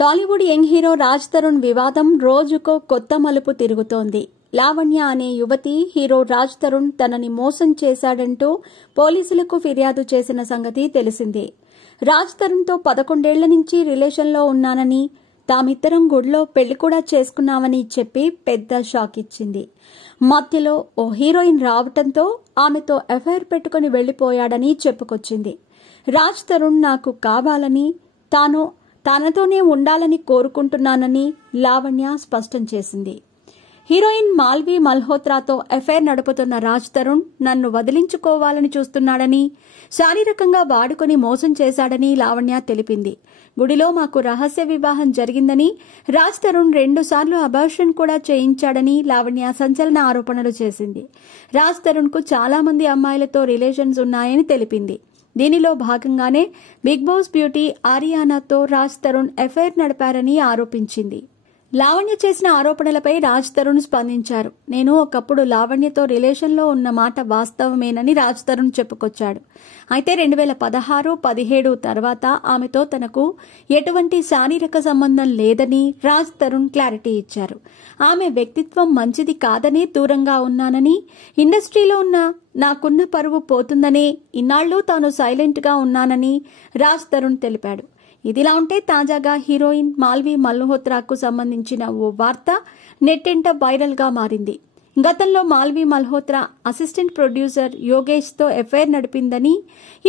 Tollywood young hero Raj Tarun వివాదం రోజుకో కొత్త మలుపు తిరుగుతోంది. లావణ్య అనే యువతి హీరో రాజ్ తరుణ్ తనని మోసం చేశాడంటూ పోలీసులకు ఫిర్యాదు చేసిన సంగతి తెలిసిందే. రాజ్ తరుణ్తో 11 ఏళ్ల నుంచి రిలేషన్లో ఉన్నానని, తామిద్దరం గుడిలో పెళ్లి కూడా చేసుకున్నామని చెప్పి పెద్ద షాక్ ఇచ్చింది. మధ్యలో ఓ హీరోయిన్ రావటంతో ఆమెతో అఫైర్ పెట్టుకుని వెళ్లిపోయాడని చెప్పుకొచ్చింది. రాజ్ తరుణ్ నాకు కావాలని, తనతోనే ఉండాలని కోరుకుంటున్నానని లావణ్య స్పష్టం చేసింది. హీరోయిన్ మాల్వి మల్హోత్రాతో అఫైర్ నడుపుతున్న రాజ్ తరుణ్ నన్ను వదిలించుకోవాలని చూస్తున్నాడని, శారీరకంగా వాడుకొని మోసం చేశాడని లావణ్య తెలిపింది. గుడిలో మాకు రహస్య వివాహం జరిగిందని, రాజ్ తరుణ్ 2 సార్లు అబార్షన్ కూడా చేయించాడని లావణ్య సంచలన ఆరోపణలు చేసింది. రాజ్ తరుణ్ కు చాలా మంది అమ్మాయిలతో రిలేషన్స్ ఉన్నాయని తెలిపింది. దీనిలో భాగంగానే బిగ్ బాస్ బ్యూటీ ఆరియానాతో రాజ్ తరుణ్ అఫైర్ నడిపారని ఆరోపించింది. లావణ్య చేసిన ఆరోపణలపై రాజ్ తరుణ్ స్పందించారు. నేను ఒకప్పుడు లావణ్యతో రిలేషన్లో ఉన్న మాట వాస్తవమేనని రాజ్ తరుణ్ చెప్పుకొచ్చాడు. అయితే 2016-17 తర్వాత ఆమెతో తనకు ఎటువంటి శారీరక సంబంధం లేదని రాజ్ తరుణ్ క్లారిటీ ఇచ్చారు. ఆమె వ్యక్తిత్వం మంచిది కాదని దూరంగా ఉన్నానని, ఇండస్ట్రీలో నాకున్న పరువు పోతుందనే ఇన్నాళ్లు తాను సైలెంట్ గా ఉన్నానని రాజ్ తరుణ్ తెలిపాడు. ఇదిలా ఉంటే తాజాగా హీరోయిన్ మాల్వి మల్హోత్రాకు సంబంధించిన ఓ వార్త నెట్టింట వైరల్ గా మారింది. గతంలో మాల్వి మల్హోత్రా అసిస్టెంట్ ప్రొడ్యూసర్ యోగేష్ తో అఫైర్ నడిపిందని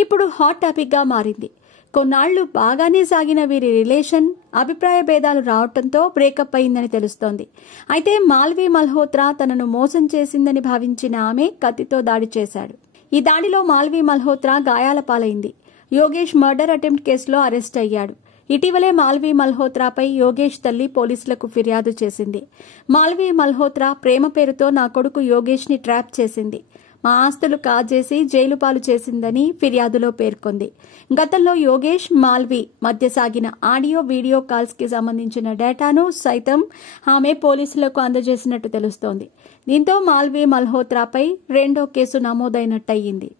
ఇప్పుడు హాట్ టాపిక్ గా మారింది. కొన్నాళ్లు బాగానే సాగిన వీరి రిలేషన్ అభిప్రాయ భేదాలు రావడంతో బ్రేకప్ అయిందని తెలుస్తోంది. అయితే మాల్వి మల్హోత్రా తనను మోసం చేసిందని భావించిన ఆమె కత్తితో దాడి చేశాడు. ఈ దాడిలో మాల్వి మల్హోత్రా గాయాల పాలైంది. యోగేష్ మర్డర్ అటెంప్ట్ కేసులో అరెస్ట్ అయ్యాడు. ఇటీవలే మాల్వి మల్హోత్రాపై యోగేష్ తల్లి పోలీసులకు ఫిర్యాదు చేసింది. మాల్వి మల్హోత్రా ప్రేమ పేరుతో నా కొడుకు యోగేష్ ని ట్రాప్ చేసింది, మా ఆస్తులు కాజేసి జైలు పాలు చేసిందని ఫిర్యాదులో పేర్కొంది. గతంలో యోగేష్, మాల్వి మధ్య సాగిన ఆడియో, వీడియో కాల్స్ కి సంబంధించిన డేటాను సైతం ఆమె పోలీసులకు అందజేసినట్టు తెలుస్తోంది. దీంతో మాల్వి మల్హోత్రాపై 2వ కేసు నమోదైనట్టయింది.